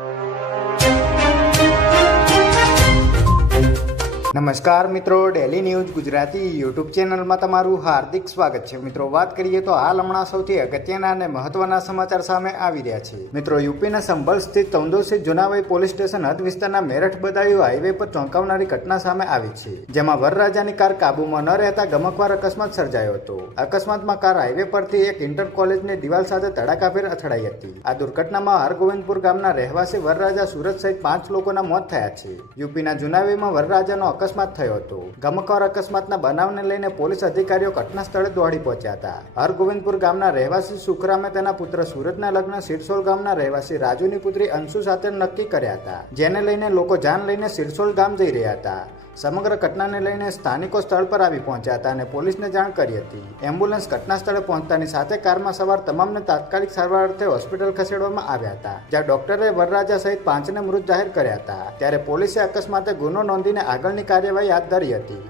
you. નમસ્કાર મિત્રો daily news Gujarati YouTube ચેનલમાં તમારું હાર્દિક સ્વાગત છે. મિત્રો, વાત કરીએ તો હાલ હમણાં સૌથી અગત્યના અને મહત્વના સમાચાર સામે આવી રહ્યા છે. મિત્રો, યુપીના સંભલ સ્થિત તંદોસી જુનાવાઈ પોલીસ સ્ટેશન હદ વિસ્તારના મેરઠ બદાયુ હાઈવે પર ચોંકાવનારી ઘટના સામે આવી છે, જેમાં વરરાજાની કાર કાબુમાં ન રહેતા ગમકવાર અકસ્માત સર્જાયો હતો. અકસ્માતમાં કાર હાઈવે પરથી એક ઇન્ટર કોલેજની દિવાલ સાથે ધડાકાભેર અથડાઈ હતી. આ દુર્ઘટનામાં હરગોવિંદપુર ગામના રહેવાસી વરરાજા સુરત સહિત પાંચ લોકોના મોત થયા છે. યુપીના જુનાવીમાં વરરાજાનો અકસ્માત થયો હતો. ગમકવાર અકસ્માતના બનાવને લઈને પોલીસ અધિકારીઓ ઘટના સ્થળે દોડી પહોંચ્યા હતા. હરગોવિંદપુર ગામના રહેવાસી સુખરામે તેના પુત્ર સુરતના લગ્ન સિરસોલ ગામના રહેવાસી રાજુની પુત્રી અંશુ સાથે નક્કી કર્યા હતા, જેને લઈને લોકો જાન લઈને સિરસોલ ગામ જઈ રહ્યા હતા. સમગ્ર ઘટનાને લઈને સ્થાનિકો સ્થળ પર આવી પહોંચ્યા હતા અને પોલીસને જાણ કરી હતી. એમ્બ્યુલન્સ ઘટના સ્થળે પહોંચતાની સાથે કારમાં સવાર તમામને તાત્કાલિક સારવાર અર્થે હોસ્પિટલ ખસેડવામાં આવ્યા હતા, જ્યાં ડોક્ટરે વરરાજા સહિત પાંચને મૃત જાહેર કર્યા હતા. ત્યારે પોલીસે અકસ્માતે ગુનો નોંધીને આગળની કાર્યવાહી હાથ ધરી હતી.